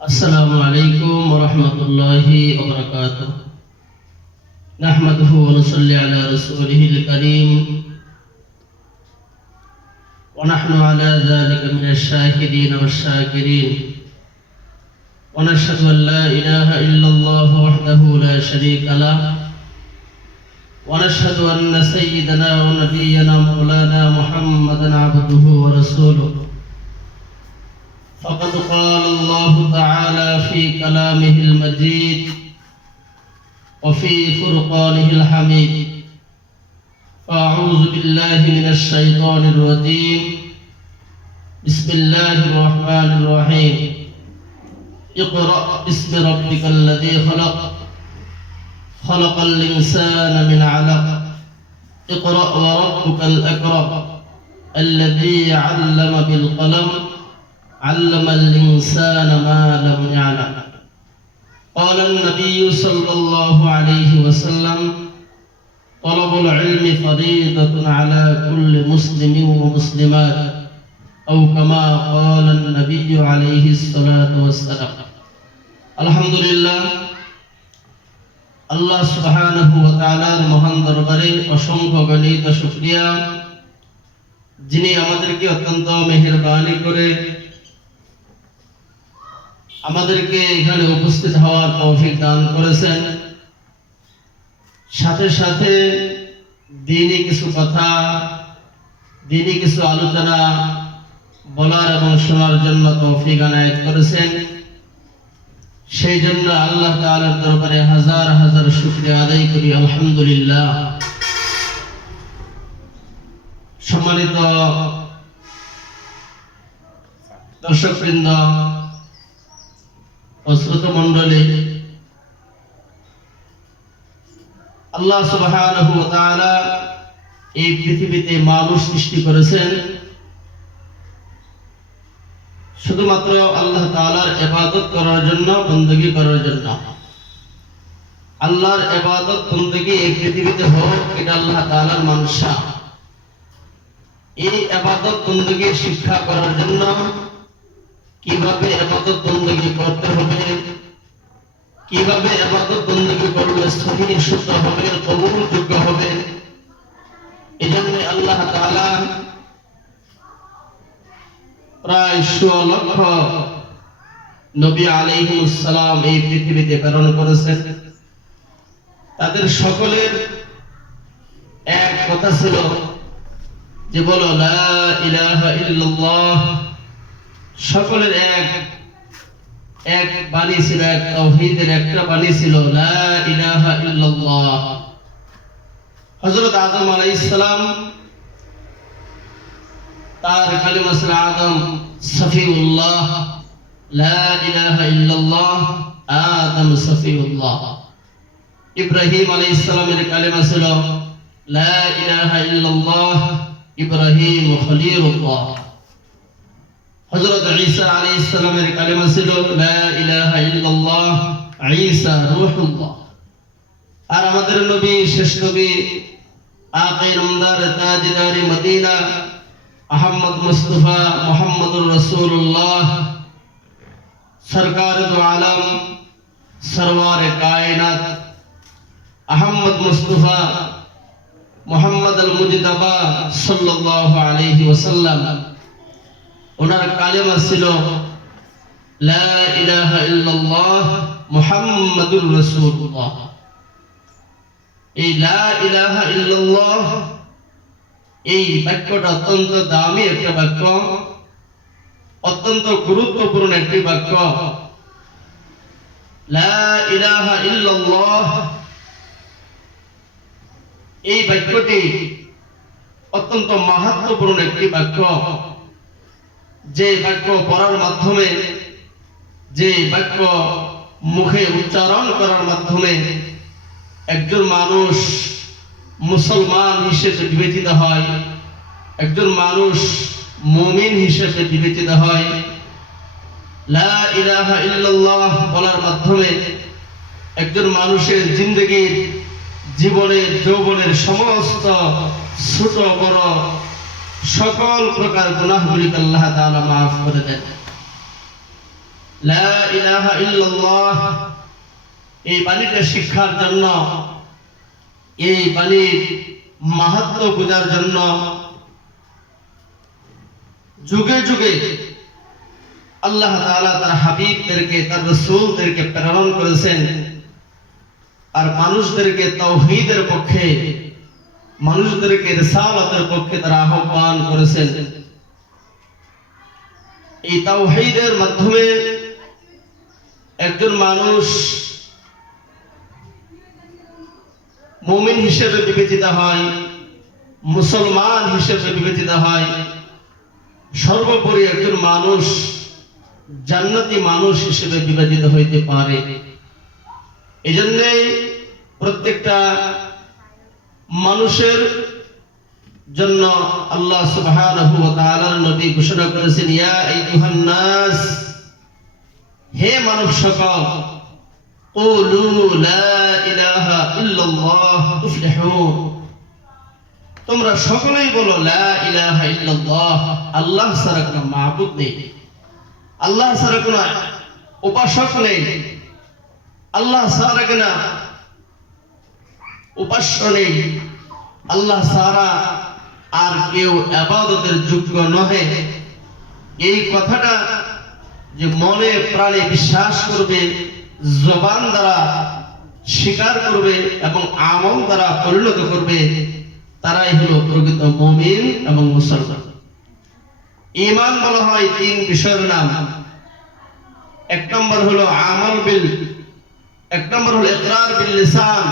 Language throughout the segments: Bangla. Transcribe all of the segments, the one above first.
السلام عليكم ورحمة الله وبركاته. نحمده ونصلي على رسوله الكريم ونحن على ذلك من الشاهدين والشاكرين ونشهد أن لا إله إلا الله وحده لا شريك له ونشهد أن سيدنا ونبينا مولانا محمدا عبده ورسوله. فقد قال الله تعالى في كلامه المجيد وفي فرقانه الحميد: فأعوذ بالله من الشيطان الرجيم. بسم الله الرحمن الرحيم. اقرأ باسم ربك الذي خلق خلق الإنسان من علق اقرأ وربك الأكرم الذي علم بالقلم علم الإنسان ما لم يعلم. قال النبي صلى الله عليه وسلم: طلب العلم فريضة على كل مسلم ومسلمات، أو كما قال النبي عليه الصلاة والسلام. الحمد لله, আল্লাহ সুবহানাহু ওয়া তাআলার মহান দরবারে অসংখ্য গণিত শুকরিয়া, যিনি আমাদেরকে অত্যন্ত মেহেরবানি করে আমাদেরকে এখানে উপস্থিত হওয়ার তৌফিক দান করেছেন। সাথে সাথে দ্বীনি কিছু কথা, দ্বীনি কিছু আলোচনা বলার এবং শোনার জন্য তৌফিক আনায়াত করেছেন। সেই জন্য আল্লাহ তাআলার দরবারে হাজার হাজার শুকরিয়া আদায় করি, আলহামদুলিল্লাহ। সম্মানিত দর্শকবৃন্দ ও শ্রোতা মণ্ডলী, আল্লাহ সুবহানাহু ওয়া তাআলা এই পৃথিবীতে মানুষ সৃষ্টি করেছেন শুধুমাত্র আল্লাহ তাআলার ইবাদত করার জন্য, বندگی করার জন্য। আল্লাহর ইবাদত বندگی এই পৃথিবীতে হোক, এটা আল্লাহ তাআলার মানসা। এই ইবাদত বندگی শিক্ষা করার জন্য কিভাবে ইবাদত বندگی করতে হবে, কিভাবে ইবাদত বندگی করলে সহিহ শুদ্ধ হবে, কবুলযোগ্য হবে, এজন্য আল্লাহ তাআলা প্রায় ১৬ লক্ষ নবী আলাইহিস সালাম এই পৃথিবীতে প্রেরণ করেছেন। তাদের সকলের এক কথা ছিল যে বলো লা ইলাহা ইল্লাল্লাহ। সকলের এক বাণী ছিল, এক তাওহীদের একটা বাণী ছিল, লা ইলাহা ইল্লাল্লাহ। হযরত আদম আলাইহিস সালাম তার কালিমা ছিল আদম সফিউল্লাহ, লা ইলাহা ইল্লাল্লাহ, আদম সফিউল্লাহ। ইব্রাহিম আলাইহিস সালামের কালিমা ছিল লা ইলাহা ইল্লাল্লাহ, ইব্রাহিম খলিলুল্লাহ। হযরত ঈসা আলাইহিস সালামের কালিমা ছিল লা ইলাহা ইল্লাল্লাহ, ঈসা রূহুল্লাহ। আর আমাদের নবী, শেষ নবী, আকির আমদার তাজদার মদিনা আহমদ মুস্তাফা মুহাম্মদুর রাসূলুল্লাহ, সরকার দু আলম, সরওয়ার কায়নাত আহমদ মুস্তাফা মুহাম্মদ আল মুজতবা সাল্লাল্লাহু আলাইহি ওয়াসাল্লাম, ওনার কালেমা ছিল লা ইলাহা ইল্লাল্লাহ মুহাম্মাদুর রাসূলুল্লাহ। এই লা ইলাহা ইল্লাল্লাহ, এই বাক্যটা অত্যন্ত দামি একটা বাক্য, অত্যন্ত গুরুত্বপূর্ণ একটি বাক্য। লা ইলাহা ইল্লাল্লাহ এই বাক্যটি অত্যন্ত মাহাত্ম্যপূর্ণ একটি বাক্য, যে বাক্য পড়ার মাধ্যমে, যে বাক্য মুখে উচ্চারণ করার মাধ্যমে একজন মানুষ মুসলমান হিসেবে বিবেচিত হয়, একজন মানুষ মুমিন হিসেবে বিবেচিত হয়। লা ইলাহা ইল্লাল্লাহ বলার মাধ্যমে একজন মানুষের জিন্দগির, জীবনের, যৌবনের সমস্ত ছোট বড় সকল প্রকার গুনাহগুলিকে আল্লাহ তাআলা মাফ করে দেন। লা ইলাহা ইল্লাল্লাহ এই বাণীটা শিক্ষার জন্য, এই বাণীর মাহাত্ম্য বোঝার জন্য যুগে যুগে আল্লাহ তাআলা তার হাবিবদেরকে, তার রাসূলদেরকে প্রেরণ করেছেন, আর মানুষদেরকে তাওহীদের পক্ষে, মানুষদেরকে রিসালাতের পক্ষে তারা আহ্বান করেছেন। এই তাওহীদের মাধ্যমে একজন মানুষ মুমিন হিসেবে বিবেচিত হয়, মুসলমান হিসেবে বিবেচিত হয়, সর্বোপরি একজন মানুষ জান্নাতি মানুষ হিসেবে বিবেচিত হইতে পারে। এজন্য প্রত্যেকটা মানুষের জন্য আল্লাহ সুবহানাহু ওয়া তাআলার নবী ঘোষণা করেছেন, ইয়া আইয়ুহান নাস, হে মানব সকল, কুলু লা ইলাহা ইল্লাল্লাহ তুফলিহুন, তোমরা সকলেই বলো লা ইলাহা ইল্লাল্লাহ, আল্লাহ ছাড়া কোনো মাবুদ নেই, আল্লাহ ছাড়া কোনো উপাসক নেই, আল্লাহ ছাড়া কোনো উপাস্য নেই, আল্লাহ ছাড়া আর কেউ ইবাদতের যোগ্য নহে। এই কথাটা যে মনে প্রাণে বিশ্বাস করবে, জবান দ্বারা স্বীকার করবে এবং আমল দ্বারা পরিণত করবে, তারাই হলো প্রকৃত মুমিন এবং মুসলমান। ঈমান বলা হয় তিন বিষয়ের নাম। এক নম্বর হলো আমল বিল, এক নম্বর হলো ইকরার বিল লিসান,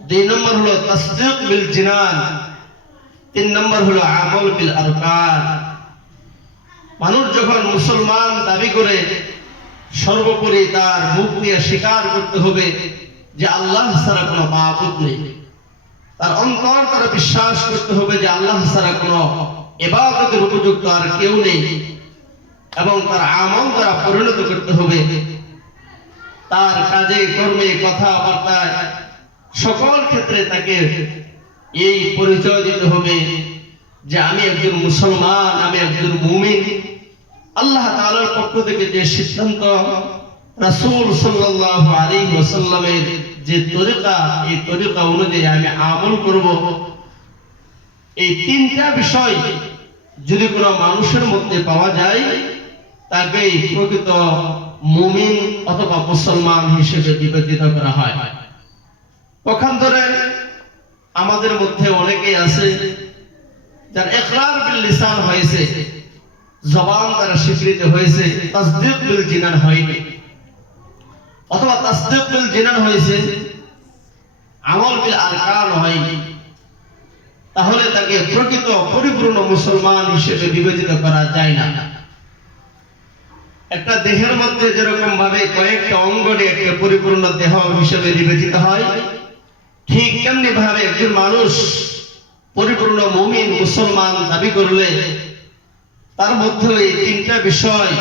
দুই নম্বর হলো তাসদীক বিল জিনান, তিন নম্বর হলো আমল বিল আরকান। মানুষ যখন মুসলমান দাবি করে, সর্বোপরি তার মুখ দিয়ে স্বীকার করতে হবে যে আল্লাহ ছাড়া কোনো মাবুদ নেই, তার অন্তর দ্বারা বিশ্বাস করতে হবে যে আল্লাহ ছাড়া কোনো ইবাদতের উপযুক্ত আর কেউ নেই, এবং তার আমল দ্বারা পরিণত করতে হবে, তার কাজে কর্মে কথাবার্তায় সকল ক্ষেত্রে তাকে এই পরিচয় দিতে হবে যে আমি একজন মুসলমান, আমি একজন মুমিন। আল্লাহ তাআলার পক্ষ থেকে যে সিদ্ধান্ত, রাসূল সাল্লাল্লাহু আলাইহি ওয়াসাল্লামের যে তরিকা, এই তরিকা অনুযায়ী আমি আমল করব। এই তিনটা বিষয় যদি কোনো মানুষের মধ্যে পাওয়া যায়, তাকে প্রকৃত মুমিন অথবা মুসলমান হিসেবে বিবেচিত করা হয়। পক্ষান্তরে আমাদের মধ্যে অনেকেই আছে যার ইকরার বিল লিসান হয়েছে, জবান দ্বারা স্বীকৃতি হয়েছে, তাসদীক বিল জিনান হয়নি, অথবা তাসদীক বিল জিনান হয়েছে, আমল বিল আরকান হয়নি, তাহলে তাকে প্রকৃত পরিপূর্ণ মুসলমান হিসেবে বিবেচিত করা যায় না। একটা দেহের মধ্যে যেরকম ভাবে কয়েকটা অঙ্গ নিয়ে একটা পরিপূর্ণ দেহ হিসেবে বিবেচিত হয়, ঠিক তেমনি ভাবে একজন মানুষ পরিপূর্ণ মুমিন মুসলমান দাবি করলে তার মধ্যে এই তিনটা বিষয়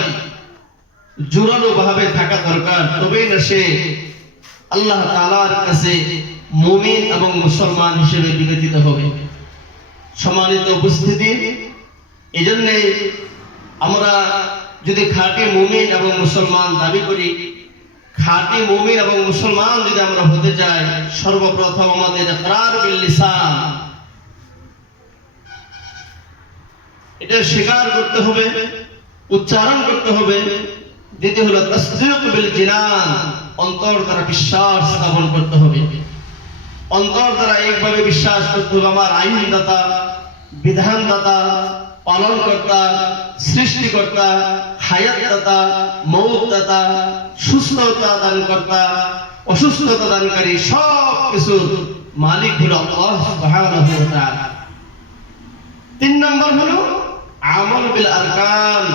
জোরালো ভাবে থাকা দরকার, তবেই না সে আল্লাহ তাআলার কাছে মুমিন এবং মুসলমান হিসেবে বিবেচিত হবে। সম্মানিত উপস্থিতি, এজন্য আমরা যদি খাঁটি মুমিন এবং মুসলমান দাবি করি, খাঁটি মুমিন এবং মুসলমান যদি আমরা হতে চাই, সর্বপ্রথম আমাদের ইকরার বিল লিসান, এটা স্বীকার করতে হবে, উচ্চারণ করতে হবে। দ্বিতীয় হলো তাসদীক বিল জিনান, অন্তর দ্বারা বিশ্বাস স্থাপন করতে হবে। অন্তর দ্বারা একভাবে বিশ্বাস করতে হবে আমার আইনদাতা, বিধানদাতা, পালনকর্তা, সৃষ্টিকর্তা, হায়াতদাতা, মৌতদাতা, সুস্থতা দানকর্তা, অসুস্থতা দানকারী, সব কিছুর মালিক হলো আল্লাহ সুবহানাহু ওয়া তাআলা। তিন নম্বর হলো আমল বিল আরকান,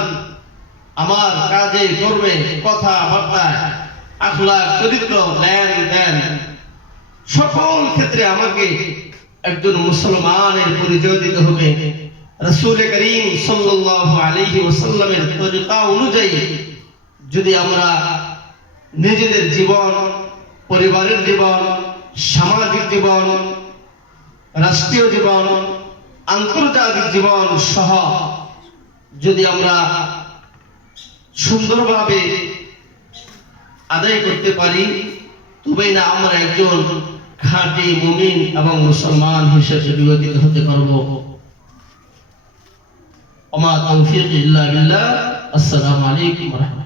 আমার কাজে কর্মে কথাবার্তায় আখলাক চরিত্র লেনদেন সকল ক্ষেত্রে আমাকে একজন মুসলমানের পরিচয় দিতে হবে। রাসূল করিম সাল্লাল্লাহু আলাইহি ওয়াসাল্লামের তরিকা অনুযায়ী যদি আমরা নিজেদের জীবন, পরিবারের জীবন, সামাজিক জীবন, রাষ্ট্রীয় জীবন, আন্তর্জাতিক জীবন সহ যদি আমরা সুন্দরভাবে আদায় করতে পারি, তবেই না আমরা একজন খাঁটি মুমিন এবং মুসলমান হিসেবে বিবেচিত হতে পারবো। ওমা তাওফীক ইল্লা বিল্লাহ। আসসালামু আলাইকুম ওয়া রাহমাতুল্লাহ।